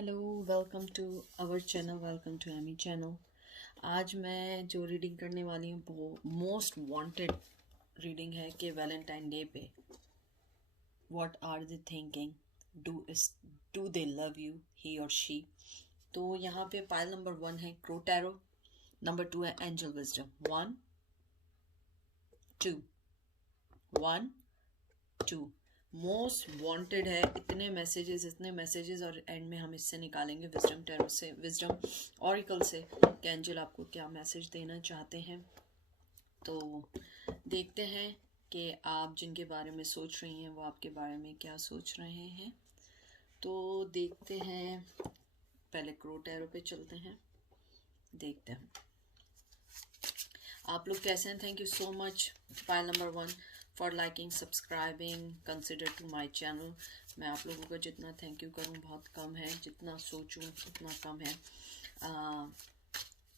Hello, welcome to our channel, welcome to Amy channel. आज मैं जो रीडिंग करने वाली हूँ वो मोस्ट वांटेड रीडिंग है कि वैलेंटाइन डे पे what are they thinking, do they love you, he और शी। तो यहाँ पे पाइल नंबर 1 है क्रो टैरो, नंबर 2 है एंजल विजडम। 1 2 1 2 मोस्ट वांटेड है। इतने मैसेजेस और एंड में हम इससे निकालेंगे विजडम टैरो से, विजडम ऑरिकल से, कि एंजल आपको क्या मैसेज देना चाहते हैं। तो देखते हैं कि आप जिनके बारे में सोच रही हैं वो आपके बारे में क्या सोच रहे हैं। तो देखते हैं, पहले क्रो टैरो पे चलते हैं, देखते हैं आप लोग कैसे हैं। Thank you so much file number 1 for liking, subscribing, consider to my channel. मैं आप लोगों का जितना थैंक यू करूं बहुत कम है, जितना सोचूं उतना कम है।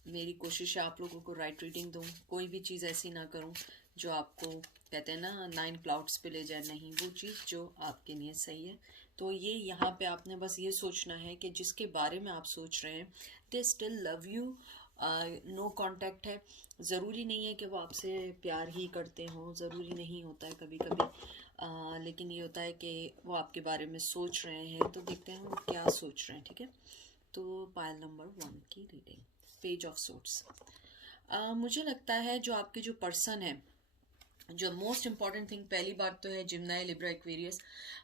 मेरी कोशिश है आप लोगों को राइट रीडिंग दूं, कोई भी चीज़ ऐसी ना करूं जो आपको कहते हैं ना 9 क्लाउड्स पे ले जाए, नहीं, वो चीज़ जो आपके लिए सही है। तो ये यहाँ पे आपने बस ये सोचना है कि जिसके बारे में आप सोच रहे हैं they still love you, no contact है। ज़रूरी नहीं है कि वो आपसे प्यार ही करते हों, ज़रूरी नहीं होता है, कभी कभी लेकिन ये होता है कि वो आपके बारे में सोच रहे हैं। तो देखते हैं वो क्या सोच रहे हैं, ठीक है। तो पाइल नंबर 1 की रीडिंग, पेज ऑफ सोर्ट्स। मुझे लगता है जो आपके जो पर्सन है, जो मोस्ट इम्पॉर्टेंट थिंग, पहली बात तो है जिम्नाई, लिब्रा, एक्वेरियस।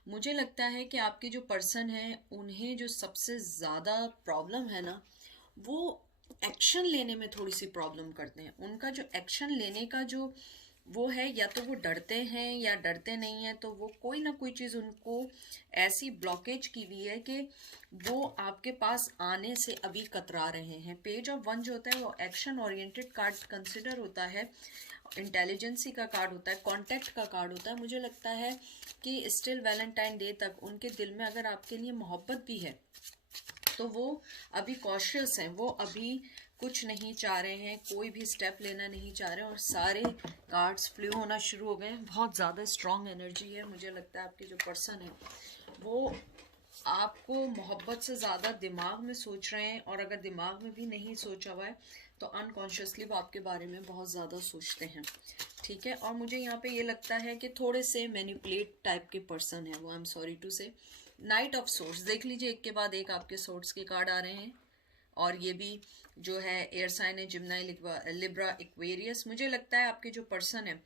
मुझे लगता है कि आपके जो पर्सन है उन्हें जो सबसे ज़्यादा प्रॉब्लम है ना, वो एक्शन लेने में थोड़ी सी प्रॉब्लम करते हैं। उनका जो एक्शन लेने का जो वो है, या तो वो डरते हैं या डरते नहीं है, तो वो कोई ना कोई चीज़ उनको ऐसी ब्लॉकेज की हुई है कि वो आपके पास आने से अभी कतरा रहे हैं। पेज ऑफ 1 जो होता है वो एक्शन ओरिएंटेड कार्ड कंसिडर होता है, इंटेलिजेंसी का कार्ड होता है, कॉन्टैक्ट का कार्ड होता है। मुझे लगता है कि स्टिल वैलेंटाइन डे तक उनके दिल में अगर आपके लिए मोहब्बत भी है तो वो अभी कॉशियस हैं, वो अभी कुछ नहीं चाह रहे हैं, कोई भी स्टेप लेना नहीं चाह रहे हैं। और सारे कार्ड्स फ्लू होना शुरू हो गए हैं, बहुत ज़्यादा स्ट्रॉन्ग एनर्जी है। मुझे लगता है आपके जो पर्सन है वो आपको मोहब्बत से ज़्यादा दिमाग में सोच रहे हैं, और अगर दिमाग में भी नहीं सोचा हुआ है तो अनकॉन्शियसली वो आपके बारे में बहुत ज़्यादा सोचते हैं, ठीक है। और मुझे यहाँ पे ये लगता है कि थोड़े से मैनिपुलेट टाइप के पर्सन है वो, आई एम सॉरी टू से। नाइट ऑफ सोर्ट्स देख लीजिए, एक के बाद एक आपके सोर्ट्स के कार्ड आ रहे हैं, और ये भी जो है एयर साइन है, जिम्नाई, लिब्रा, एक्वेरियस। मुझे लगता है आपके जो पर्सन है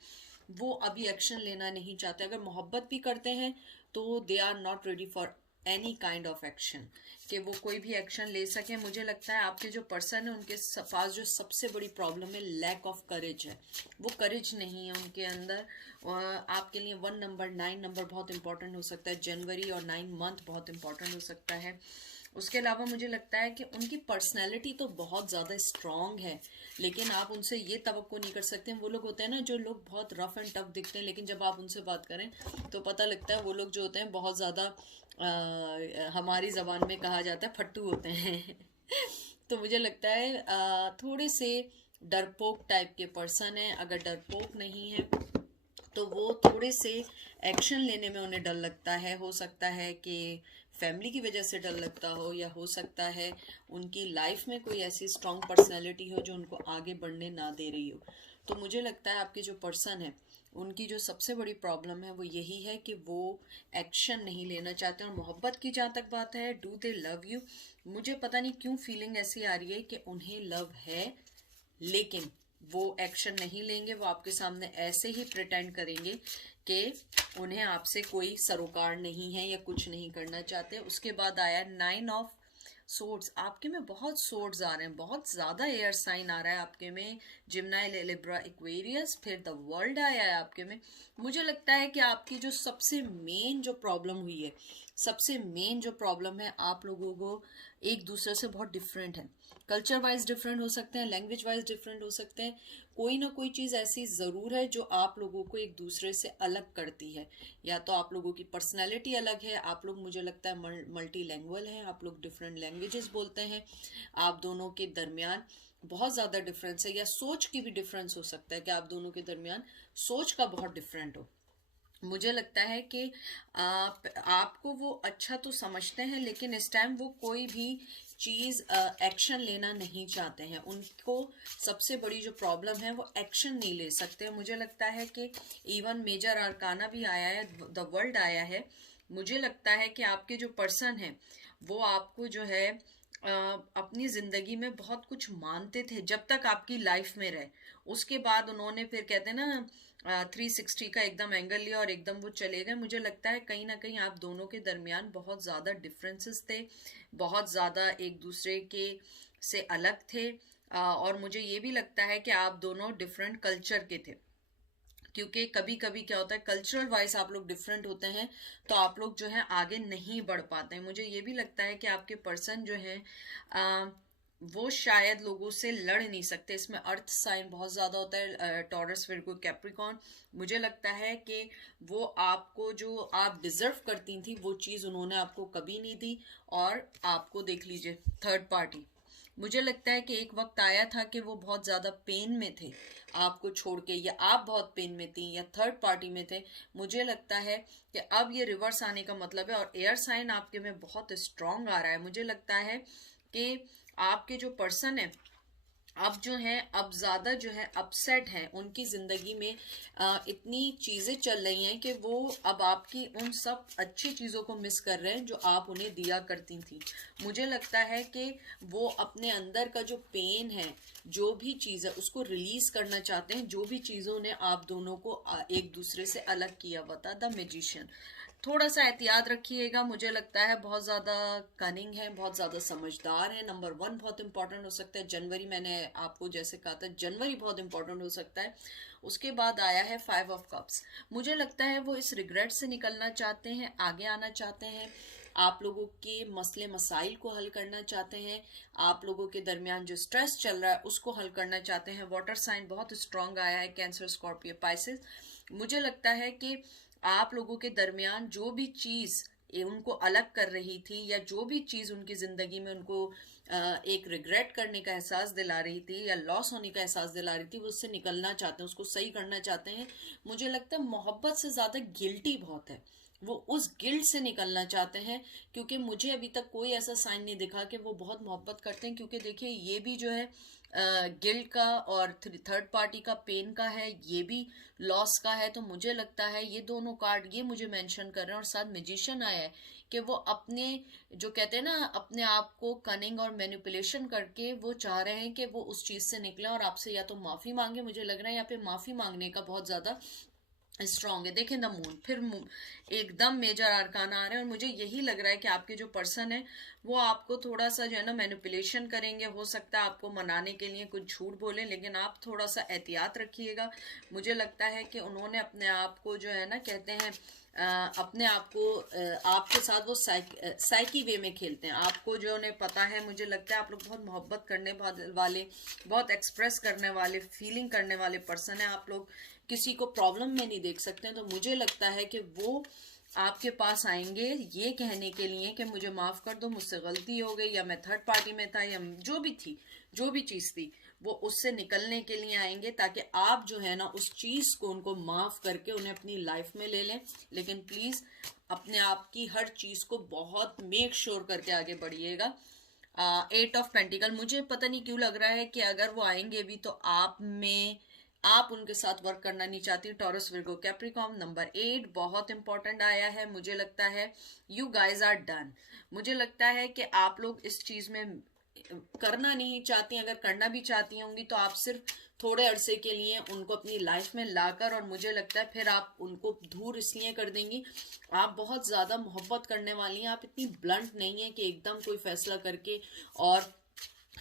वो अभी एक्शन लेना नहीं चाहते। अगर मोहब्बत भी करते हैं तो they are not ready for any kind of action, कि वो कोई भी एक्शन ले सकें। मुझे लगता है आपके जो पर्सन है उनके पास जो सबसे बड़ी प्रॉब्लम है लैक ऑफ करेज है, वो करेज नहीं है उनके अंदर। आपके लिए 1 नंबर, 9 नंबर बहुत इंपॉर्टेंट हो सकता है, जनवरी और 9 मंथ बहुत इंपॉर्टेंट हो सकता है। उसके अलावा मुझे लगता है कि उनकी पर्सनैलिटी तो बहुत ज़्यादा स्ट्रॉन्ग है, लेकिन आप उनसे ये तवक्को नहीं कर सकते। वो लोग होते हैं ना जो लोग बहुत रफ एंड टफ दिखते हैं, लेकिन जब आप उनसे बात करें तो पता लगता है वो लोग जो होते हैं बहुत ज़्यादा हमारी ज़बान में कहा जाता है फट्टू होते हैं। तो मुझे लगता है थोड़े से डरपोक टाइप के पर्सन है। अगर डरपोक नहीं है तो वो थोड़े से एक्शन लेने में उन्हें डर लगता है। हो सकता है कि फैमिली की वजह से डर लगता हो, या हो सकता है उनकी लाइफ में कोई ऐसी स्ट्रॉन्ग पर्सनैलिटी हो जो उनको आगे बढ़ने ना दे रही हो। तो मुझे लगता है आपके जो पर्सन है उनकी जो सबसे बड़ी प्रॉब्लम है वो यही है कि वो एक्शन नहीं लेना चाहते। और मोहब्बत की जहाँ तक बात है, डू दे लव यू, मुझे पता नहीं क्यों फीलिंग ऐसी आ रही है कि उन्हें लव है, लेकिन वो एक्शन नहीं लेंगे। वो आपके सामने ऐसे ही प्रिटेंड करेंगे कि उन्हें आपसे कोई सरोकार नहीं है या कुछ नहीं करना चाहते। उसके बाद आया 9 ऑफ सोर्ड्स। आपके में बहुत सोर्ड्स आ रहे हैं, बहुत ज़्यादा एयर साइन आ रहा है आपके में, जिम्नाई, लिब्रा, एक्वेरियस। फिर द वर्ल्ड आया है आपके में। मुझे लगता है कि आपकी जो सबसे मेन जो प्रॉब्लम हुई है, सबसे मेन जो प्रॉब्लम है, आप लोगों को एक दूसरे से बहुत डिफरेंट है, कल्चर वाइज डिफरेंट हो सकते हैं, लैंग्वेज वाइज डिफरेंट हो सकते हैं। कोई ना कोई चीज़ ऐसी ज़रूर है जो आप लोगों को एक दूसरे से अलग करती है। या तो आप लोगों की पर्सनैलिटी अलग है, आप लोग मुझे लगता है मल्टी लैंग्वेज हैं, आप लोग डिफरेंट लैंग्वेजेस बोलते हैं। आप दोनों के दरमियान बहुत ज़्यादा डिफरेंस है, या सोच की भी डिफरेंस हो सकता है कि आप दोनों के दरमियान सोच का बहुत डिफरेंट हो। मुझे लगता है कि आपको वो अच्छा तो समझते हैं, लेकिन इस टाइम वो कोई भी चीज़ एक्शन लेना नहीं चाहते हैं। उनको सबसे बड़ी जो प्रॉब्लम है वो एक्शन नहीं ले सकते। मुझे लगता है कि इवन मेजर आर्काना भी आया है, द वर्ल्ड आया है। मुझे लगता है कि आपके जो पर्सन है वो आपको जो है अपनी जिंदगी में बहुत कुछ मानते थे जब तक आपकी लाइफ में रहे। उसके बाद उन्होंने फिर कहते हैं ना 360 का एकदम एंगल लिया और एकदम वो चले गए। मुझे लगता है कहीं ना कहीं आप दोनों के दरमियान बहुत ज़्यादा डिफरेंसेस थे, बहुत ज़्यादा एक दूसरे के से अलग थे। और मुझे ये भी लगता है कि आप दोनों डिफरेंट कल्चर के थे, क्योंकि कभी कभी क्या होता है कल्चरल वाइज आप लोग डिफरेंट होते हैं तो आप लोग जो है आगे नहीं बढ़ पाते हैं। मुझे ये भी लगता है कि आपके पर्सन जो है वो शायद लोगों से लड़ नहीं सकते। इसमें अर्थ साइन बहुत ज़्यादा होता है, टॉरस, विर्गो, कैप्रिकॉर्न। मुझे लगता है कि वो आपको जो आप डिजर्व करती थी वो चीज़ उन्होंने आपको कभी नहीं दी। और आपको देख लीजिए थर्ड पार्टी, मुझे लगता है कि एक वक्त आया था कि वो बहुत ज़्यादा पेन में थे आपको छोड़ के, या आप बहुत पेन में थी, या थर्ड पार्टी में थे। मुझे लगता है कि अब ये रिवर्स आने का मतलब है, और एयर साइन आपके में बहुत स्ट्रांग आ रहा है। मुझे लगता है कि आपके जो पर्सन है अब जो है अब ज्यादा जो है अपसेट है, उनकी जिंदगी में इतनी चीजें चल रही हैं कि वो अब आपकी उन सब अच्छी चीजों को मिस कर रहे हैं जो आप उन्हें दिया करती थी। मुझे लगता है कि वो अपने अंदर का जो पेन है, जो भी चीज है, उसको रिलीज करना चाहते हैं, जो भी चीजों ने आप दोनों को एक दूसरे से अलग किया हुआ था। द मैजिशियन, थोड़ा सा एहतियात रखिएगा। मुझे लगता है बहुत ज़्यादा कनिंग है, बहुत ज़्यादा समझदार है। नंबर 1 बहुत इंपॉर्टेंट हो सकता है। जनवरी, मैंने आपको जैसे कहा था, जनवरी बहुत इंपॉर्टेंट हो सकता है। उसके बाद आया है 5 ऑफ कप्स। मुझे लगता है वो इस रिग्रेट से निकलना चाहते हैं, आगे आना चाहते हैं, आप लोगों के मसले मसाइल को हल करना चाहते हैं, आप लोगों के दरमियान जो स्ट्रेस चल रहा है उसको हल करना चाहते हैं। वाटर साइन बहुत स्ट्रांग आया है, कैंसर, स्कॉर्पियो, पाइसेस। मुझे लगता है कि आप लोगों के दरमियान जो भी चीज उनको अलग कर रही थी, या जो भी चीज उनकी जिंदगी में उनको एक रिग्रेट करने का एहसास दिला रही थी, या लॉस होने का एहसास दिला रही थी, वो उससे निकलना चाहते हैं, उसको सही करना चाहते हैं। मुझे लगता है मोहब्बत से ज्यादा गिल्टी बहुत है, वो उस गिल्ट से निकलना चाहते हैं। क्योंकि मुझे अभी तक कोई ऐसा साइन नहीं दिखा कि वो बहुत मोहब्बत करते हैं, क्योंकि देखिए ये भी जो है गिल्ट का और थर्ड पार्टी का पेन का है, ये भी लॉस का है। तो मुझे लगता है ये दोनों कार्ड ये मुझे मेंशन कर रहे हैं। और साथ मैजिशियन आया है कि वो अपने जो कहते हैं ना अपने आप को कनिंग और मैनिपुलेशन करके वो चाह रहे हैं कि वो उस चीज से निकले और आपसे या तो माफी मांगे। मुझे लग रहा है यहाँ पे माफी मांगने का बहुत ज्यादा स्ट्रॉन्ग है। देखें द मून, फिर एकदम मेजर आर्काना आ रहे हैं, और मुझे यही लग रहा है कि आपके जो पर्सन है वो आपको थोड़ा सा जो है ना मैनिपुलेशन करेंगे। हो सकता है आपको मनाने के लिए कुछ झूठ बोले, लेकिन आप थोड़ा सा एहतियात रखिएगा। मुझे लगता है कि उन्होंने अपने आप को जो है ना कहते हैं अपने आप को आपके साथ वो साइकी वे में खेलते हैं। आपको जो उन्हें पता है, मुझे लगता है आप लोग बहुत मोहब्बत करने वाले, बहुत एक्सप्रेस करने वाले, फीलिंग करने वाले पर्सन है। आप लोग किसी को प्रॉब्लम में नहीं देख सकते हैं। तो मुझे लगता है कि वो आपके पास आएंगे ये कहने के लिए कि मुझे माफ कर दो, मुझसे गलती हो गई, या मैं थर्ड पार्टी में था, या जो भी थी, जो भी चीज थी, वो उससे निकलने के लिए आएंगे, ताकि आप जो है ना उस चीज को उनको माफ करके उन्हें अपनी लाइफ में ले लें। लेकिन प्लीज अपने आप की हर चीज को बहुत मेक श्योर करके आगे बढ़िएगा। 8 ऑफ पेंटिकल, मुझे पता नहीं क्यों लग रहा है कि अगर वो आएंगे भी तो आप उनके साथ वर्क करना नहीं चाहती। Taurus, Virgo, Capricorn. नंबर 8 बहुत इंपॉर्टेंट आया है। मुझे लगता है यू गाइज आर डन। मुझे लगता है कि आप लोग इस चीज में करना नहीं चाहती। अगर करना भी चाहती होंगी तो आप सिर्फ थोड़े अरसे के लिए उनको अपनी लाइफ में लाकर, और मुझे लगता है फिर आप उनको दूर इसलिए कर देंगी। आप बहुत ज्यादा मोहब्बत करने वाली हैं, आप इतनी ब्लंट नहीं है कि एकदम कोई फैसला करके और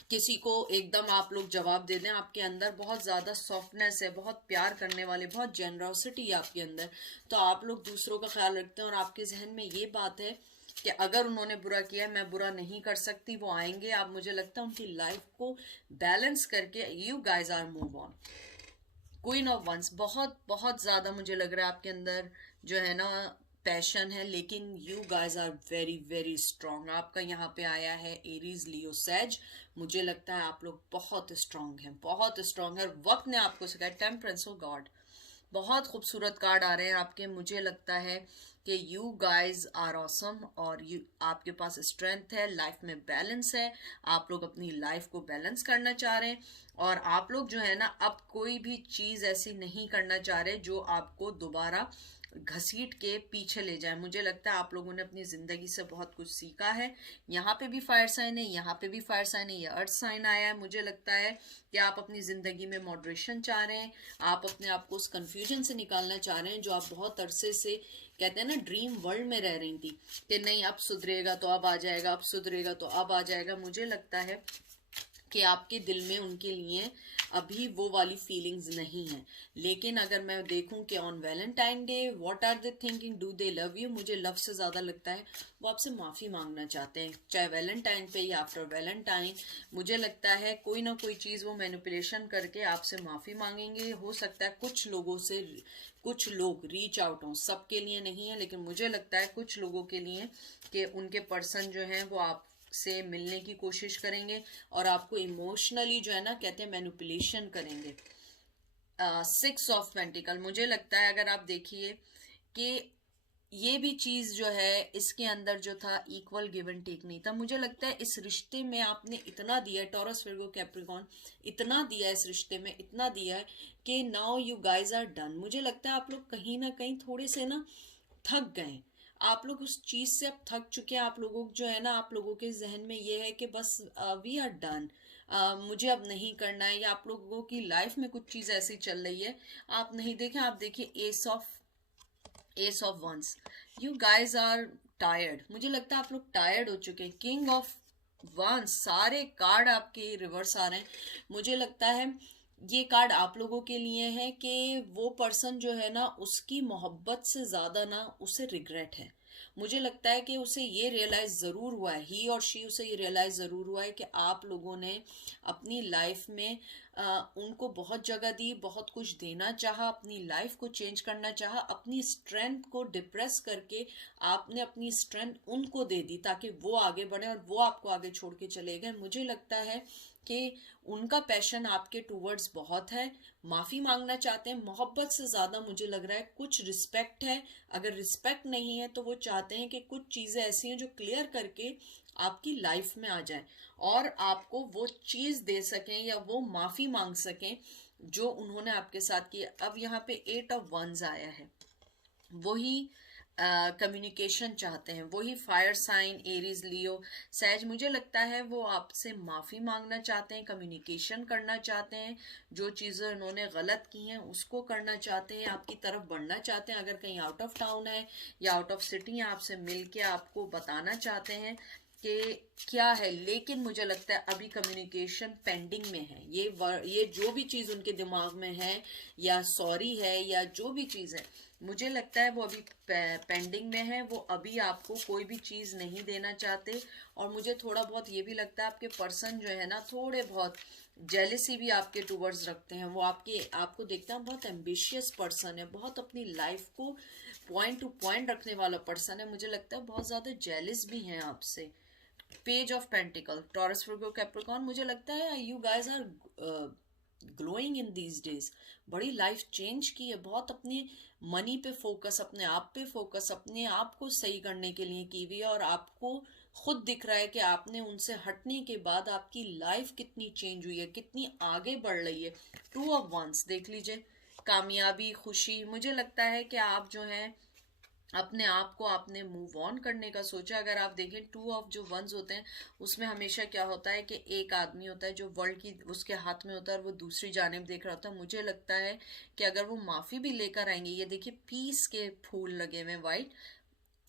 किसी को एकदम आप लोग जवाब दे दें। आपके अंदर बहुत ज्यादा सॉफ्टनेस है, बहुत प्यार करने वाले, बहुत जेनरोसिटी है आपके अंदर। तो आप लोग दूसरों का ख्याल रखते हैं, और आपके जहन में ये बात है कि अगर उन्होंने बुरा किया है मैं बुरा नहीं कर सकती। वो आएंगे, आप मुझे लगता है उनकी लाइफ को बैलेंस करके you guys are move on. Queen of wands, बहुत बहुत ज्यादा मुझे लग रहा है आपके अंदर जो है ना पैशन है, लेकिन you guys are very very strong. आपका यहाँ पे आया है एरीज, लियो, सैज। मुझे लगता है आप लोग बहुत स्ट्रांग हैं, बहुत स्ट्रांग है। और वक्त ने आपको सिखाया टेम्परेंस, ओ गॉड, बहुत खूबसूरत कार्ड आ रहे हैं आपके। मुझे लगता है कि यू गाइज आर ऑसम, और आपके पास स्ट्रेंथ है, लाइफ में बैलेंस है, आप लोग अपनी लाइफ को बैलेंस करना चाह रहे हैं, और आप लोग जो है ना अब कोई भी चीज़ ऐसी नहीं करना चाह रहे जो आपको दोबारा घसीट के पीछे ले जाए। मुझे लगता है आप लोगों ने अपनी ज़िंदगी से बहुत कुछ सीखा है। यहाँ पे भी फायर साइन है, यहाँ पे भी फायर साइन है, ये अर्थ साइन आया है। मुझे लगता है कि आप अपनी ज़िंदगी में मॉडरेशन चाह रहे हैं, आप अपने आप को उस कन्फ्यूजन से निकालना चाह रहे हैं जो आप बहुत अरसे से कहते हैं ना ड्रीम वर्ल्ड में रह रही थी कि नहीं अब सुधरेगा तो अब आ जाएगा, अब सुधरेगा तो अब आ जाएगा। मुझे लगता है कि आपके दिल में उनके लिए अभी वो वाली फीलिंग्स नहीं है। लेकिन अगर मैं देखूं कि on Valentine day what are they thinking, do they love you, मुझे लव से ज़्यादा लगता है वो आपसे माफ़ी मांगना चाहते हैं, चाहे वैलेंटाइन पे या आफ्टर वैलेंटाइन। मुझे लगता है कोई ना कोई चीज़ वो मैनिपुलेशन करके आपसे माफ़ी मांगेंगे। हो सकता है कुछ लोगों से कुछ लोग रीच आउट हों, सबके लिए नहीं है, लेकिन मुझे लगता है कुछ लोगों के लिए कि उनके पर्सन जो हैं वो आप से मिलने की कोशिश करेंगे और आपको इमोशनली जो है ना कहते हैं मैनिपुलेशन करेंगे। 6 ऑफ पेंटिकल, मुझे लगता है अगर आप देखिए कि ये भी चीज जो है इसके अंदर जो था इक्वल गिव एंड टेक नहीं था। मुझे लगता है इस रिश्ते में आपने इतना दिया है, टॉरस विर्गो कैप्रिकॉर्न, इतना दिया है इस रिश्ते में, इतना दिया है कि now you guys are done. मुझे लगता है आप लोग कहीं ना कहीं थोड़े से ना थक गए, आप लोग उस चीज से अब थक चुके हैं। आप लोगों जो है ना, आप लोगों के जहन में ये है कि बस वी आर डन, मुझे अब नहीं करना है, या आप लोगों की लाइफ में कुछ चीज ऐसी चल रही है आप नहीं देखें। आप देखिए ace of wands, you guys are tired. मुझे लगता है आप लोग टायर्ड हो चुके हैं। किंग ऑफ वंस, सारे कार्ड आपके रिवर्स आ रहे हैं। मुझे लगता है ये कार्ड आप लोगों के लिए है कि वो पर्सन जो है ना उसकी मोहब्बत से ज्यादा ना उसे रिग्रेट है। मुझे लगता है कि उसे ये रियलाइज जरूर हुआ है, ही और शी, उसे ये रियलाइज जरूर हुआ है कि आप लोगों ने अपनी लाइफ में उनको बहुत जगह दी, बहुत कुछ देना चाहा, अपनी लाइफ को चेंज करना चाहा, अपनी स्ट्रेंथ को डिप्रेस करके आपने अपनी स्ट्रेंथ उनको दे दी ताकि वो आगे बढ़े और वो आपको आगे छोड़ के चले गए। मुझे लगता है कि उनका पैशन आपके टूवर्ड्स बहुत है, माफी मांगना चाहते हैं, मोहब्बत से ज्यादा मुझे लग रहा है कुछ रिस्पेक्ट है। अगर रिस्पेक्ट नहीं है तो वो चाहते हैं कि कुछ चीजें ऐसी हैं जो क्लियर करके आपकी लाइफ में आ जाए और आपको वो चीज दे सकें या वो माफी मांग सकें जो उन्होंने आपके साथ की। अब यहाँ पे 8 ऑफ वंस आया है, वही कम्युनिकेशन चाहते हैं, वही फायर साइन एरीज लियो सैज। मुझे लगता है वो आपसे माफी मांगना चाहते हैं, कम्युनिकेशन करना चाहते हैं, जो चीजें उन्होंने गलत की हैं उसको करना चाहते हैं, आपकी तरफ बढ़ना चाहते हैं। अगर कहीं आउट ऑफ टाउन है या आउट ऑफ सिटी है, आपसे मिलके आपको बताना चाहते हैं कि क्या है। लेकिन मुझे लगता है अभी कम्युनिकेशन पेंडिंग में है। ये जो भी चीज उनके दिमाग में है या सॉरी है या जो भी चीज है, मुझे लगता है वो अभी पेंडिंग में है। वो अभी आपको कोई भी चीज नहीं देना चाहते। और मुझे थोड़ा बहुत ये भी लगता है आपके पर्सन जो है ना थोड़े बहुत जेलेसी भी आपके टूवर्ड्स रखते हैं। वो आपको देखते हैं बहुत एम्बिशियस पर्सन है, बहुत अपनी लाइफ को पॉइंट टू पॉइंट रखने वाला पर्सन है। मुझे लगता है बहुत ज्यादा जेलिस भी हैं आपसे। Page of pentacles, Taurus Virgo Capricorn, मुझे लगता है you guys are glowing in these days. बड़ी लाइफ चेंज की है, बहुत अपने मनी पे फोकस, अपने आप पे फोकस, अपने आप को सही करने के लिए की हुई है। और आपको खुद दिख रहा है कि आपने उनसे हटने के बाद आपकी लाइफ कितनी चेंज हुई है, कितनी आगे बढ़ रही है। 2 ऑफ वंस देख लीजिए, कामयाबी, खुशी। मुझे लगता है कि आप जो हैं अपने आप को आपने मूव ऑन करने का सोचा। अगर आप देखें 2 ऑफ जो वंस होते हैं उसमें हमेशा क्या होता है कि एक आदमी होता है जो वर्ल्ड की उसके हाथ में होता है और वो दूसरी जानिब देख रहा होता है। मुझे लगता है कि अगर वो माफी भी लेकर आएंगे, ये देखिए पीस के फूल लगे हुए वाइट,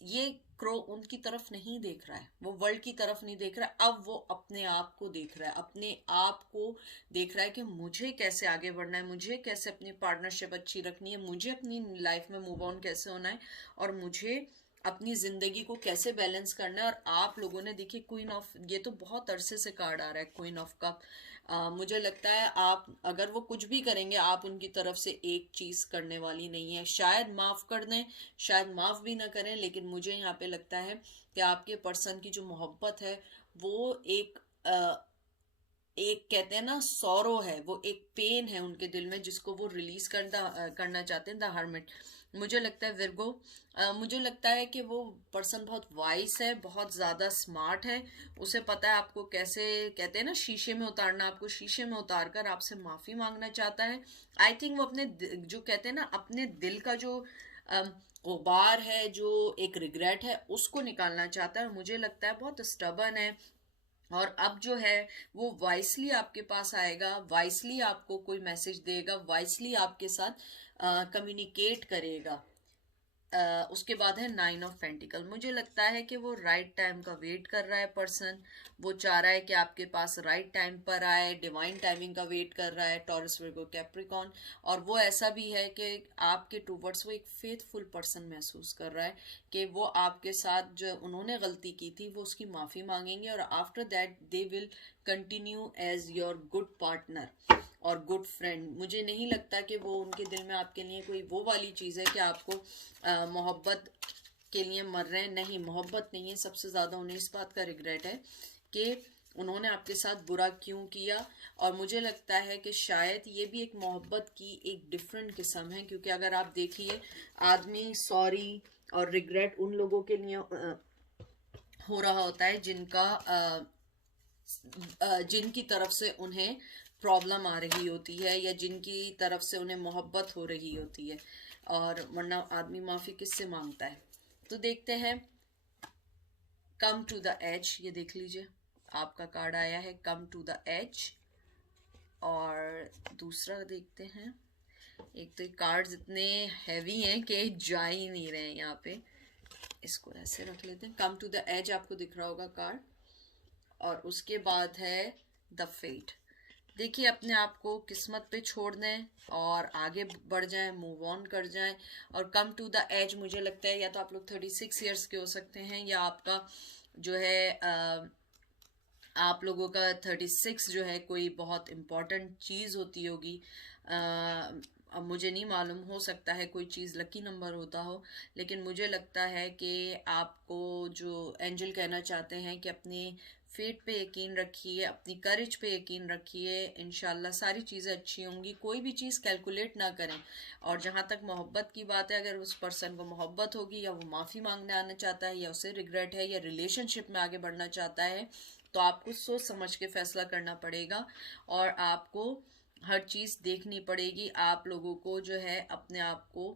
ये क्रो उनकी तरफ नहीं देख रहा है, वो वर्ल्ड की तरफ नहीं देख रहा है। अब वो अपने आप को देख रहा है, अपने आप को देख रहा है कि मुझे कैसे आगे बढ़ना है, मुझे कैसे अपनी पार्टनरशिप अच्छी रखनी है, मुझे अपनी लाइफ में मूव ऑन कैसे होना है और मुझे अपनी जिंदगी को कैसे बैलेंस करना है। और आप लोगों ने देखिए क्वीन ऑफ, ये तो बहुत अरसे से कार्ड आ रहा है क्वीन ऑफ कप। मुझे लगता है आप अगर वो कुछ भी करेंगे आप उनकी तरफ से एक चीज करने वाली नहीं है। शायद माफ कर दें, शायद माफ भी ना करें, लेकिन मुझे यहाँ पे लगता है कि आपके पर्सन की जो मोहब्बत है वो एक एक कहते हैं ना सौरो है, वो एक पेन है उनके दिल में जिसको वो रिलीज करना चाहते हैं, द हर्मिट। मुझे लगता है विर्गो, मुझे लगता है कि वो पर्सन बहुत वाइस है, बहुत ज्यादा स्मार्ट है। उसे पता है आपको कैसे, कहते हैं ना शीशे में उतारना, आपको शीशे में उतार कर आपसे माफी मांगना चाहता है। आई थिंक वो अपने जो कहते हैं ना अपने दिल का जो गुबार है, जो एक रिग्रेट है, उसको निकालना चाहता है। और मुझे लगता है बहुत स्टबर्न है। और अब जो है वो वाइसली आपके पास आएगा, वाइसली आपको कोई मैसेज देगा, वाइसली आपके साथ कम्युनिकेट करेगा। उसके बाद है 9 ऑफ पेंटिकल। मुझे लगता है कि वो राइट टाइम का वेट कर रहा है पर्सन। वो चाह रहा है कि आपके पास राइट टाइम पर आए, डिवाइन टाइमिंग का वेट कर रहा है, टॉरस वर्गो कैप्रिकॉन। और वो ऐसा भी है कि आपके टूवर्ड्स वो एक फेथफुल पर्सन महसूस कर रहा है कि वो आपके साथ जो उन्होंने गलती की थी वो उसकी माफ़ी मांगेंगे, और after that they will continue as your good partner और गुड फ्रेंड। मुझे नहीं लगता कि वो उनके दिल में आपके लिए कोई वो वाली चीज़ है कि आपको मोहब्बत के लिए मर रहे हैं। नहीं, मोहब्बत नहीं है। सबसे ज़्यादा उन्हें इस बात का रिग्रेट है कि उन्होंने आपके साथ बुरा क्यों किया। और मुझे लगता है कि शायद ये भी एक मोहब्बत की एक डिफरेंट किस्म है, क्योंकि अगर आप देखिए आदमी सॉरी और रिग्रेट उन लोगों के लिए हो रहा होता है जिनकी तरफ से उन्हें प्रॉब्लम आ रही होती है, या जिनकी तरफ से उन्हें मोहब्बत हो रही होती है। और वरना आदमी माफी किससे मांगता है। तो देखते हैं कम टू द एज। ये देख लीजिए आपका कार्ड आया है कम टू द एज। और दूसरा देखते हैं, एक तो कार्ड्स इतने हैवी हैं कि जा ही नहीं रहे हैं यहाँ पे। इसको ऐसे रख लेते हैं। कम टू द एज आपको दिख रहा होगा कार्ड। और उसके बाद है द फेट। देखिए अपने आप को किस्मत पे छोड़ दें और आगे बढ़ जाएं, मूव ऑन कर जाएं। और कम टू द एज मुझे लगता है या तो आप लोग 36 ईयर्स के हो सकते हैं, या आपका जो है आप लोगों का 36 जो है कोई बहुत इम्पोर्टेंट चीज़ होती होगी। अब मुझे नहीं मालूम, हो सकता है कोई चीज़ लकी नंबर होता हो, लेकिन मुझे लगता है कि आपको जो एंजल कहना चाहते हैं कि अपने फेट पे यकीन रखिए, अपनी करेज पे यकीन रखिए, इंशाल्लाह सारी चीज़ें अच्छी होंगी। कोई भी चीज़ कैलकुलेट ना करें। और जहाँ तक मोहब्बत की बात है, अगर उस पर्सन को मोहब्बत होगी, या वो माफ़ी मांगने आना चाहता है, या उसे रिग्रेट है, या रिलेशनशिप में आगे बढ़ना चाहता है, तो आपको सोच समझ के फैसला करना पड़ेगा। और आपको हर चीज़ देखनी पड़ेगी। आप लोगों को जो है अपने आप को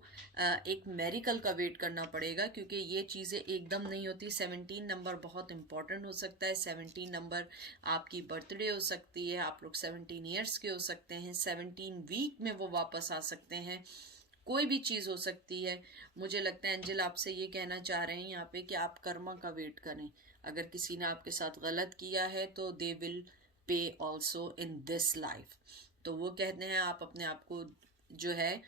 एक मेरिकल का वेट करना पड़ेगा, क्योंकि ये चीज़ें एकदम नहीं होती। 17 नंबर बहुत इंपॉर्टेंट हो सकता है। 17 नंबर आपकी बर्थडे हो सकती है। आप लोग 17 ईयर्स के हो सकते हैं। 17 वीक में वो वापस आ सकते हैं। कोई भी चीज़ हो सकती है। मुझे लगता है एंजल आपसे ये कहना चाह रहे हैं यहाँ पे कि आप कर्मा का वेट करें। अगर किसी ने आपके साथ गलत किया है तो they will pay also in this life. तो वो कहते हैं आप अपने आप को जो है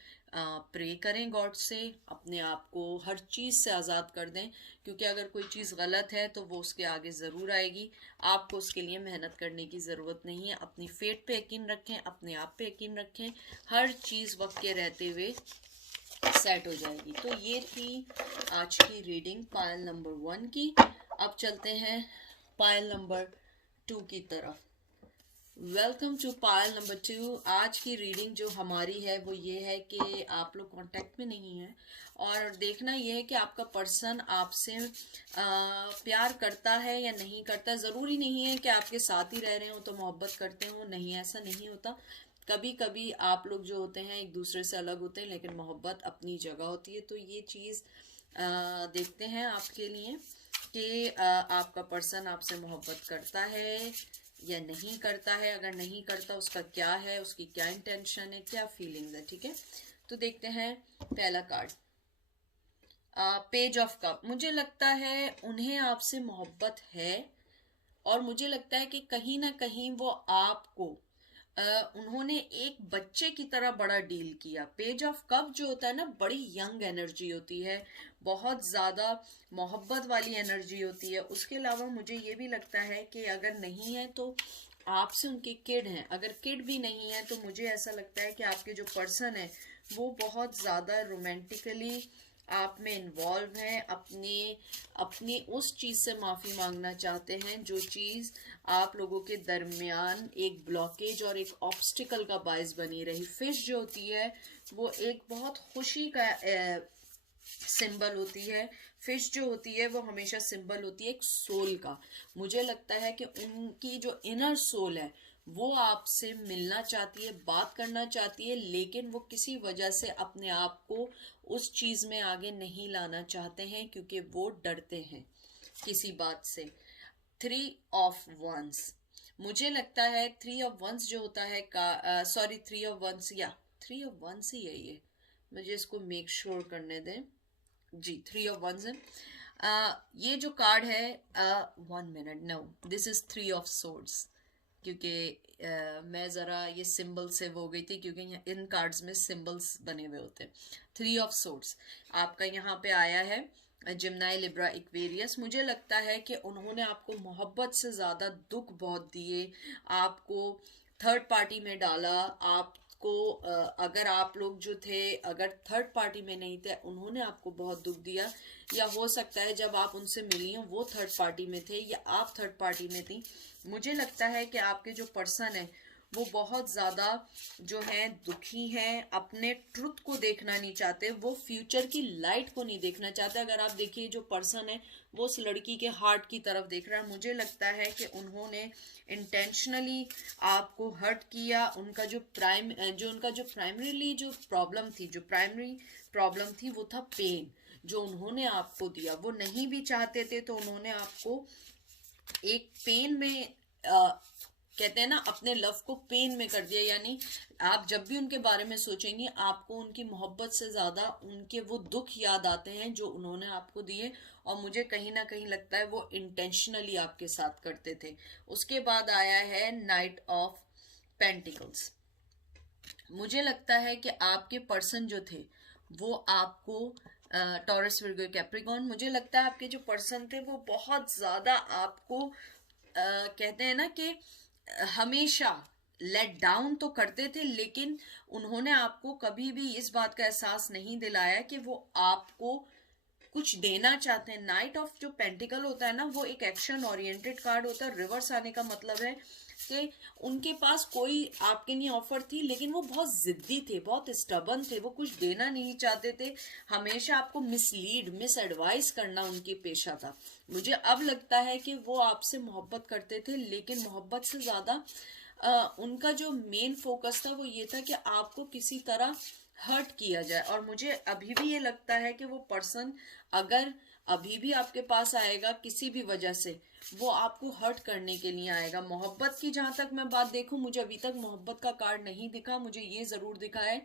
प्रे करें गॉड से, अपने आप को हर चीज़ से आज़ाद कर दें, क्योंकि अगर कोई चीज़ गलत है तो वो उसके आगे ज़रूर आएगी। आपको उसके लिए मेहनत करने की ज़रूरत नहीं है। अपनी फेट पे यकीन रखें, अपने आप पे यकीन रखें, हर चीज़ वक्त के रहते हुए सेट हो जाएगी। तो ये थी आज की रीडिंग पायल नंबर 1 की। अब चलते हैं पायल नंबर 2 की तरफ। Welcome to Payal number 2। आज की रीडिंग जो हमारी है वो ये है कि आप लोग कांटेक्ट में नहीं है, और देखना ये है कि आपका पर्सन आपसे प्यार करता है या नहीं करता। ज़रूरी नहीं है कि आपके साथ ही रह रहे हो तो मोहब्बत करते हो, नहीं, ऐसा नहीं होता। कभी कभी आप लोग जो होते हैं एक दूसरे से अलग होते हैं, लेकिन मोहब्बत अपनी जगह होती है। तो ये चीज़ देखते हैं आपके लिए कि आपका पर्सन आपसे मोहब्बत करता है या नहीं करता है। अगर नहीं करता उसका क्या है, उसकी क्या इंटेंशन है, क्या फीलिंग्स है। ठीक है, तो देखते हैं पहला कार्ड, पेज ऑफ कप। मुझे लगता है उन्हें आपसे मोहब्बत है, और मुझे लगता है कि कहीं ना कहीं वो आपको उन्होंने एक बच्चे की तरह बड़ा डील किया। पेज ऑफ कप जो होता है ना, बड़ी यंग एनर्जी होती है, बहुत ज़्यादा मोहब्बत वाली एनर्जी होती है। उसके अलावा मुझे ये भी लगता है कि अगर नहीं है तो आपसे उनके किड हैं। अगर किड भी नहीं है तो मुझे ऐसा लगता है कि आपके जो पर्सन है वो बहुत ज़्यादा रोमांटिकली आप में इन्वॉल्व हैं, अपनी उस चीज से माफी मांगना चाहते हैं जो चीज आप लोगों के दरमियान एक ब्लॉकेज और एक ऑब्स्टिकल का बायस बनी रही। फिश जो होती है वो एक बहुत खुशी का सिंबल होती है। फिश जो होती है वो हमेशा सिंबल होती है एक सोल का। मुझे लगता है कि उनकी जो इनर सोल है वो आपसे मिलना चाहती है, बात करना चाहती है, लेकिन वो किसी वजह से अपने आप को उस चीज में आगे नहीं लाना चाहते हैं क्योंकि वो डरते हैं किसी बात से। 3 ऑफ वंस, मुझे लगता है 3 ऑफ वंस जो होता है सॉरी 3 ऑफ वंस या 3 ऑफ वंस ही है ये, मुझे इसको मेक श्योर करने दें जी। 3 ऑफ वंस है। ये जो कार्ड है 1 minute, no this is 3 of swords, क्योंकि मैं ज़रा ये सिंबल से वो हो गई थी क्योंकि इन कार्ड्स में सिंबल्स बने हुए होते हैं। 3 ऑफ सोर्ड्स आपका यहाँ पे आया है, जिम्नाई लिब्रा एक्वेरियस। मुझे लगता है कि उन्होंने आपको मोहब्बत से ज़्यादा दुख बहुत दिए, आपको थर्ड पार्टी में डाला, आपको अगर आप लोग जो थे अगर थर्ड पार्टी में नहीं थे उन्होंने आपको बहुत दुख दिया, या हो सकता है जब आप उनसे मिली हो वो थर्ड पार्टी में थे या आप थर्ड पार्टी में थी। मुझे लगता है कि आपके जो पर्सन है वो बहुत ज़्यादा जो है दुखी हैं, अपने ट्रुथ को देखना नहीं चाहते, वो फ्यूचर की लाइट को नहीं देखना चाहते। अगर आप देखिए जो पर्सन है वो उस लड़की के हार्ट की तरफ देख रहा है। मुझे लगता है कि उन्होंने इंटेंशनली आपको हर्ट किया। उनका जो प्राइमरीली जो प्रॉब्लम थी, जो प्राइमरी प्रॉब्लम थी वो था पेन, जो उन्होंने आपको दिया। वो नहीं भी चाहते थे तो उन्होंने आपको एक पेन में कहते हैं ना अपने लव को पेन में कर दिया। यानी आप जब भी उनके बारे में सोचेंगे आपको उनकी मोहब्बत से ज्यादा उनके वो दुख याद आते हैं जो उन्होंने आपको दिए, और मुझे कहीं ना कहीं लगता है वो इंटेंशनली आपके साथ करते थे। उसके बाद आया है नाइट ऑफ पेंटिकल्स। मुझे लगता है कि आपके पर्सन जो थे वो आपको टॉरस विर्गो कैप्रिकॉर्न, मुझे लगता है आपके जो पर्सन थे वो बहुत ज्यादा आपको कहते हैं ना कि हमेशा लेट डाउन तो करते थे, लेकिन उन्होंने आपको कभी भी इस बात का एहसास नहीं दिलाया कि वो आपको कुछ देना चाहते हैं। नाइट ऑफ जो पेंटिकल होता है ना वो एक एक्शन ओरिएंटेड कार्ड होता है। रिवर्स आने का मतलब है कि उनके पास कोई आपके लिए ऑफर थी लेकिन वो बहुत जिद्दी थे, बहुत स्टबन थे, वो कुछ देना नहीं चाहते थे, हमेशा आपको मिस एडवाइस करना उनकी पेशा था। मुझे अब लगता है कि वो आपसे मोहब्बत करते थे, लेकिन मोहब्बत से ज्यादा उनका जो मेन फोकस था वो ये था कि आपको किसी तरह हर्ट किया जाए। और मुझे अभी भी ये लगता है कि वो पर्सन अगर अभी भी आपके पास आएगा किसी भी वजह से, वो आपको हर्ट करने के लिए आएगा। मोहब्बत की जहां तक मैं बात देखूं, मुझे अभी तक मोहब्बत का कार्ड नहीं दिखा। मुझे ये जरूर दिखा है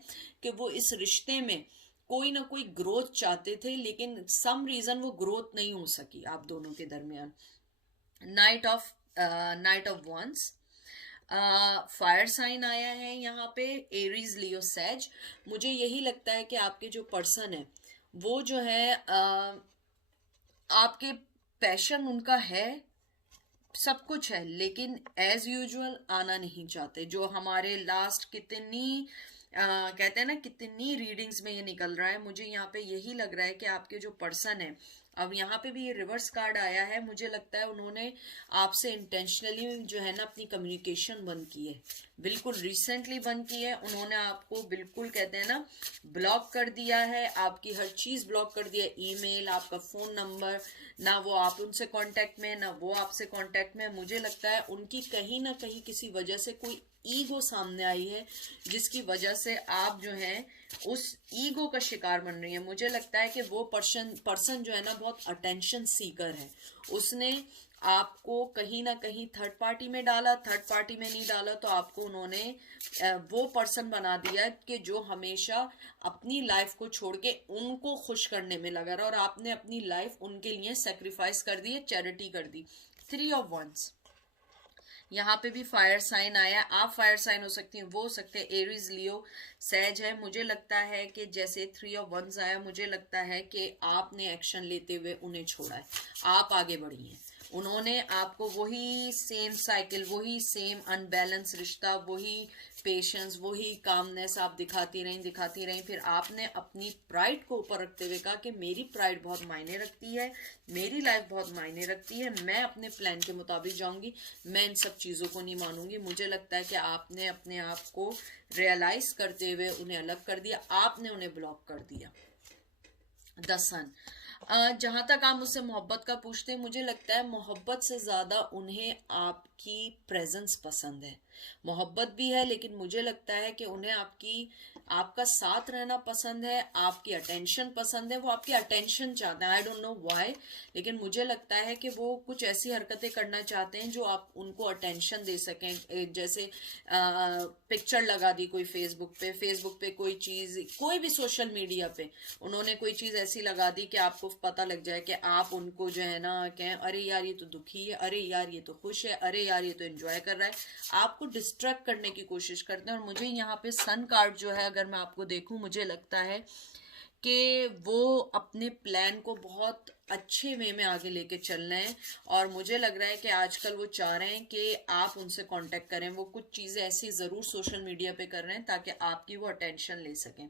कि वो इस रिश्ते में कोई ना कोई ग्रोथ चाहते थे, लेकिन सम रीजन वो ग्रोथ नहीं हो सकी आप दोनों के दरमियान। Knight of wands, fire sign आया है यहाँ पे, एरीज लियो सैज। मुझे यही लगता है कि आपके जो पर्सन है वो जो है आपके पैशन उनका है, सब कुछ है, लेकिन एज यूजुअल आना नहीं चाहते। जो हमारे लास्ट कितनी कहते हैं ना कितनी रीडिंग्स में ये निकल रहा है, मुझे यहाँ पे यही लग रहा है कि आपके जो पर्सन है, अब यहाँ पे भी ये रिवर्स कार्ड आया है, मुझे लगता है उन्होंने आपसे इंटेंशनली जो है ना अपनी कम्युनिकेशन बंद की है, बिल्कुल रिसेंटली बंद की है। उन्होंने आपको बिल्कुल कहते हैं ना ब्लॉक कर दिया है, आपकी हर चीज ब्लॉक कर दिया, ईमेल, आपका फोन नंबर, ना वो आप उनसे कांटेक्ट में, ना वो आपसे कांटेक्ट में। मुझे लगता है उनकी कहीं ना कहीं किसी वजह से कोई ईगो सामने आई है जिसकी वजह से आप जो है उस ईगो का शिकार बन रही है। मुझे लगता है कि वो पर्सन जो है ना बहुत अटेंशन सीकर है, उसने आपको कहीं ना कहीं थर्ड पार्टी में डाला, थर्ड पार्टी में नहीं डाला तो आपको उन्होंने वो पर्सन बना दिया कि जो हमेशा अपनी लाइफ को छोड़ के उनको खुश करने में लगा रहा, और आपने अपनी लाइफ उनके लिए सेक्रीफाइस कर दी, चैरिटी कर दी। 3 ऑफ वंस, यहाँ पे भी फायर साइन आया। आप फायर साइन हो सकती हैं, वो हो सकते हैं एरीज, लियो, सैज है। मुझे लगता है कि जैसे 3 ऑफ वंस आया, मुझे लगता है कि आपने एक्शन लेते हुए उन्हें छोड़ा है, आप आगे बढ़ी हैं। उन्होंने आपको वही सेम साइकिल, वही सेम अनबैलेंस रिश्ता, वही पेशेंस, वही कामनेस आप दिखाती रही। फिर आपने अपनी प्राइड को ऊपर रखते हुए कहा कि मेरी प्राइड बहुत मायने रखती है, मेरी लाइफ बहुत मायने रखती है, मैं अपने प्लान के मुताबिक जाऊंगी, मैं इन सब चीज़ों को नहीं मानूंगी। मुझे लगता है कि आपने अपने आप को रियलाइज करते हुए उन्हें अलग कर दिया, आपने उन्हें ब्लॉक कर दिया। द सन, जहां तक आप मुझसे मोहब्बत का पूछते हैं, मुझे लगता है मोहब्बत से ज्यादा उन्हें आपकी प्रेजेंस पसंद है। मोहब्बत भी है, लेकिन मुझे लगता है कि उन्हें आपका साथ रहना पसंद है, आपकी अटेंशन पसंद है, वो आपकी अटेंशन चाहते हैं। आई डोंट नो व्हाई, लेकिन मुझे लगता है कि वो कुछ ऐसी हरकतें करना चाहते हैं जो आप उनको अटेंशन दे सकें। जैसे पिक्चर लगा दी कोई फेसबुक पे कोई चीज, कोई भी सोशल मीडिया पे उन्होंने कोई चीज ऐसी लगा दी कि आपको पता लग जाए कि आप उनको जो है ना कहें, अरे यार ये तो दुखी है, अरे यार ये तो खुश है, अरे यार ये तो एंजॉय कर रहा है। आपको डिस्ट्रैक्ट करने की कोशिश करते हैं। और मुझे यहाँ पे सन कार्ड जो है, अगर मैं आपको देखूं, मुझे लगता है कि वो अपने प्लान को बहुत अच्छे वे में आगे लेके चल रहे हैं। और मुझे लग रहा है कि आजकल वो चाह रहे हैं कि आप उनसे कांटेक्ट करें। वो कुछ चीज़ें ऐसी ज़रूर सोशल मीडिया पे कर रहे हैं ताकि आपकी वो अटेंशन ले सकें।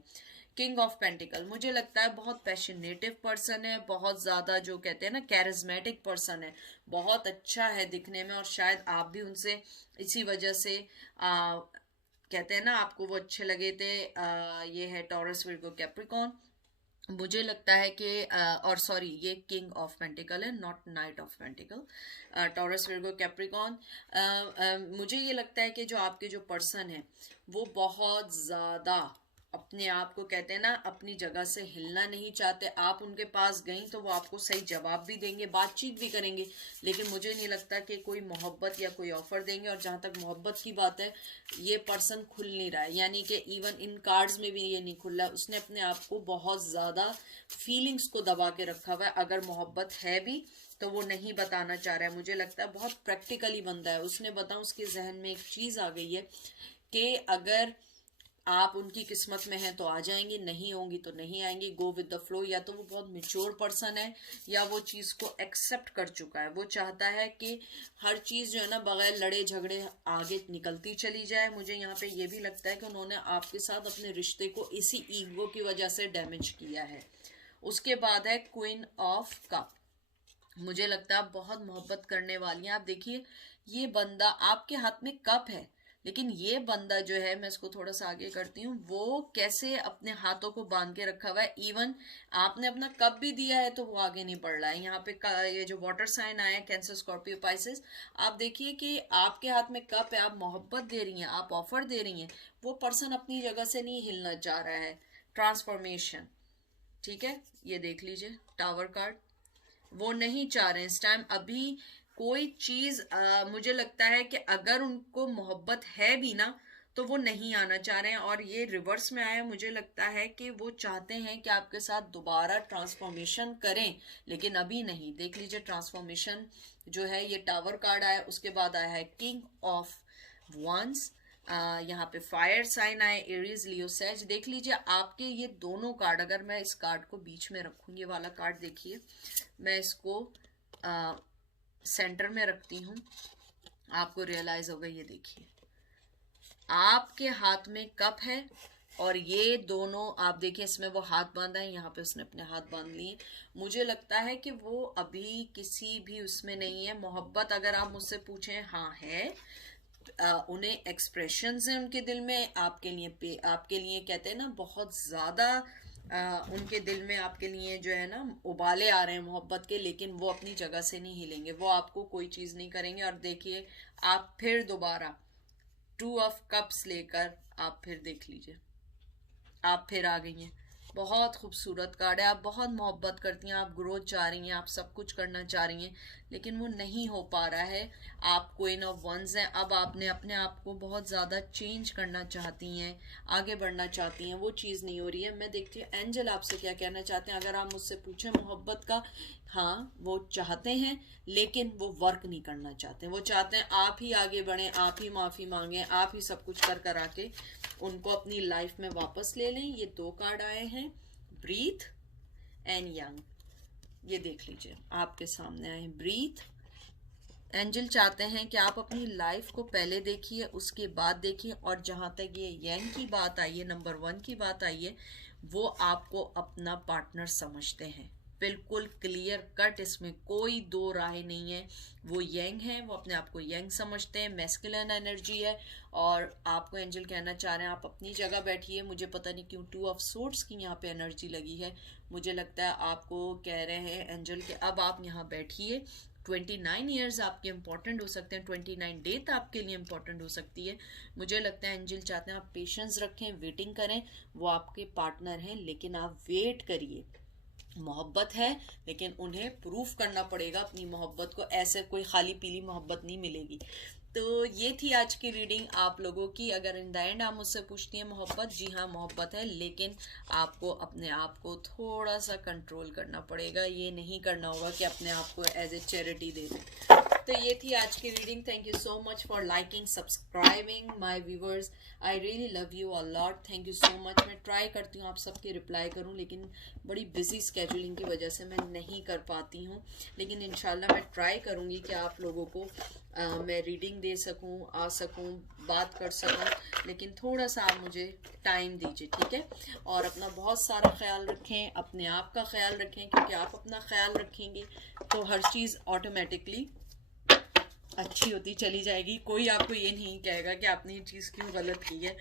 किंग ऑफ पेंटिकल, मुझे लगता है बहुत पैशनेटिव पर्सन है, बहुत ज़्यादा जो कहते हैं ना कैरिज्मेटिक पर्सन है, बहुत अच्छा है दिखने में। और शायद आप भी उनसे इसी वजह से कहते हैं ना आपको वो अच्छे लगे थे। ये है टॉरस, विर्गो, कैप्रिकॉर्न। मुझे लगता है कि और सॉरी, ये किंग ऑफ पेंटिकल है, not night of pentacles. Taurus, Virgo, Capricorn. मुझे ये लगता है कि जो आपके जो पर्सन है वो बहुत ज़्यादा अपने आप को कहते हैं ना अपनी जगह से हिलना नहीं चाहते। आप उनके पास गई तो वो आपको सही जवाब भी देंगे, बातचीत भी करेंगे, लेकिन मुझे नहीं लगता कि कोई मोहब्बत या कोई ऑफर देंगे। और जहां तक मोहब्बत की बात है, ये पर्सन खुल नहीं रहा है, यानी कि इवन इन कार्ड्स में भी ये नहीं खुल रहा है। उसने अपने आप को बहुत ज्यादा फीलिंग्स को दबा के रखा हुआ है। अगर मोहब्बत है भी तो वो नहीं बताना चाह रहा है। मुझे लगता है बहुत प्रैक्टिकली बंदा है। उसने बताऊं, उसके जहन में एक चीज आ गई है कि अगर आप उनकी किस्मत में हैं तो आ जाएंगे, नहीं होंगी तो नहीं आएंगे। Go with the flow. या तो वो बहुत मेच्योर पर्सन है या वो चीज को एक्सेप्ट कर चुका है। वो चाहता है कि हर चीज जो है ना बगैर लड़े झगड़े आगे निकलती चली जाए। मुझे यहाँ पे ये भी लगता है कि उन्होंने आपके साथ अपने रिश्ते को इसी ईगो की वजह से डैमेज किया है। उसके बाद है क्वीन ऑफ कप। मुझे लगता है आप बहुत मोहब्बत करने वाली हैं। आप देखिए, ये बंदा आपके हाथ में कप है, लेकिन ये बंदा जो है, मैं इसको थोड़ा सा आगे करती हूँ, वो कैसे अपने हाथों को बांध के रखा हुआ है। इवन आपने अपना कप भी दिया है तो वो आगे नहीं बढ़ रहा है। यहाँ पे ये जो वाटर साइन आया है, कैंसर, स्कॉर्पियो, पाइसेस, आप देखिए कि आपके हाथ में कप है, आप मोहब्बत दे रही हैं, आप ऑफर दे रही हैं, वो पर्सन अपनी जगह से नहीं हिलना चाह रहा है। ट्रांसफॉर्मेशन, ठीक है, ये देख लीजिए टावर कार्ड। वो नहीं चाह रहे हैं इस टाइम अभी कोई चीज। मुझे लगता है कि अगर उनको मोहब्बत है भी ना तो वो नहीं आना चाह रहे हैं। और ये रिवर्स में आया, मुझे लगता है कि वो चाहते हैं कि आपके साथ दोबारा ट्रांसफॉर्मेशन करें, लेकिन अभी नहीं। देख लीजिए ट्रांसफॉर्मेशन जो है, ये टावर कार्ड आया, उसके बाद आया है किंग ऑफ वंस। यहाँ पे फायर साइन आए, एरीज, लियो, सेज। देख लीजिए आपके ये दोनों कार्ड, अगर मैं इस कार्ड को बीच में रखूँ, ये वाला कार्ड देखिए, मैं इसको सेंटर में रखती हूँ, आपको रियलाइज होगा। ये देखिए आपके हाथ में कप है और ये दोनों आप देखिए, इसमें वो हाथ बांधा है, यहाँ पे उसने अपने हाथ बांध लिए। मुझे लगता है कि वो अभी किसी भी उसमें नहीं है। मोहब्बत अगर आप मुझसे पूछें, हाँ है। उन्हें एक्सप्रेशंस हैं उनके दिल में आपके लिए कहते हैं ना बहुत ज्यादा उनके दिल में आपके लिए जो है ना उबाले आ रहे हैं मोहब्बत के, लेकिन वो अपनी जगह से नहीं हिलेंगे, वो आपको कोई चीज नहीं करेंगे। और देखिए आप फिर दोबारा 2 ऑफ कप्स लेकर आप फिर देख लीजिए, आप फिर आ गई हैं। बहुत खूबसूरत कार्ड है। आप बहुत मोहब्बत करती हैं, आप ग्रोथ चाह रही हैं, आप सब कुछ करना चाह रही हैं, लेकिन वो नहीं हो पा रहा है। आप क्वीन ऑफ वंस हैं। अब आपने अपने आप को बहुत ज़्यादा चेंज करना चाहती हैं, आगे बढ़ना चाहती हैं, वो चीज़ नहीं हो रही है। मैं देखती हूँ एंजल आपसे क्या कहना चाहते हैं। अगर आप मुझसे पूछें मोहब्बत का, हाँ वो चाहते हैं, लेकिन वो वर्क नहीं करना चाहते। वो चाहते हैं आप ही आगे बढ़ें, आप ही माफ़ी मांगें, आप ही सब कुछ कर कर आके उनको अपनी लाइफ में वापस ले लें। ये 2 कार्ड आए हैं, ब्रीथ एंड यंग। ये देख लीजिए आपके सामने आए, ब्रीथ एंजल चाहते हैं कि आप अपनी लाइफ को पहले देखिए, उसके बाद देखिए, और जहाँ तक ये यंग की बात आई है, नंबर 1 की बात आई है, वो आपको अपना पार्टनर समझते हैं, बिल्कुल क्लियर कट, इसमें कोई दो राय नहीं है। वो यंग है, वो अपने आप को यंग समझते हैं, मैस्कुलिन एनर्जी है, और आपको एंजल कहना चाह रहे हैं आप अपनी जगह बैठिए। मुझे पता नहीं क्यों 2 ऑफ सोर्ड्स की यहाँ पे एनर्जी लगी है, मुझे लगता है आपको कह रहे हैं एंजल के अब आप यहाँ बैठिए। 29 ईयर्स आपके इंपॉर्टेंट हो सकते हैं, 29 डेथ आपके लिए इंपॉर्टेंट हो सकती है। मुझे लगता है एंजल चाहते हैं आप पेशेंस रखें, वेटिंग करें। वो आपके पार्टनर हैं, लेकिन आप वेट करिए। मोहब्बत है, लेकिन उन्हें प्रूफ करना पड़ेगा अपनी मोहब्बत को, ऐसे कोई खाली पीली मोहब्बत नहीं मिलेगी। तो ये थी आज की रीडिंग आप लोगों की। अगर इन द एंड आप मुझसे पूछती हैं मोहब्बत, जी हाँ मोहब्बत है, लेकिन आपको अपने आप को थोड़ा सा कंट्रोल करना पड़ेगा। ये नहीं करना होगा कि अपने आप को एज ए चैरिटी दे दें। तो ये थी आज की reading. Thank you so much for liking, subscribing my viewers. I really love you a lot, thank you so much. मैं ट्राई करती हूँ आप सबके रिप्लाई करूँ, लेकिन बड़ी बिजी स्केड्यूलिंग की वजह से मैं नहीं कर पाती हूँ, लेकिन इंशाल्लाह मैं ट्राई करूँगी कि आप लोगों को मैं रीडिंग दे सकूं, आ सकूं, बात कर सकूं, लेकिन थोड़ा सा आप मुझे टाइम दीजिए, ठीक है। और अपना बहुत सारा ख्याल रखें, अपने आप का ख्याल रखें, क्योंकि आप अपना ख्याल रखेंगे तो हर चीज़ ऑटोमेटिकली अच्छी होती चली जाएगी। कोई आपको ये नहीं कहेगा कि आपने ये चीज़ क्यों गलत की है।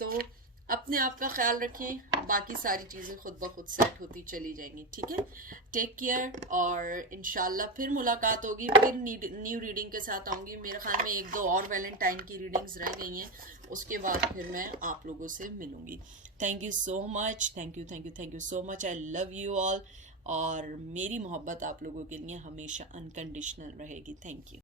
तो अपने आप का ख्याल रखें, बाकी सारी चीज़ें खुद ब खुद सेट होती चली जाएंगी, ठीक है। टेक केयर, और इंशाल्लाह फिर मुलाकात होगी, फिर न्यू रीडिंग के साथ आऊँगी। मेरे ख्याल में 1-2 और वैलेंटाइन की रीडिंग्स रह गई हैं, उसके बाद फिर मैं आप लोगों से मिलूँगी। Thank you so much, thank you thank you thank you so much. I love you all, और मेरी मोहब्बत आप लोगों के लिए हमेशा अनकंडीशनल रहेगी। Thank you.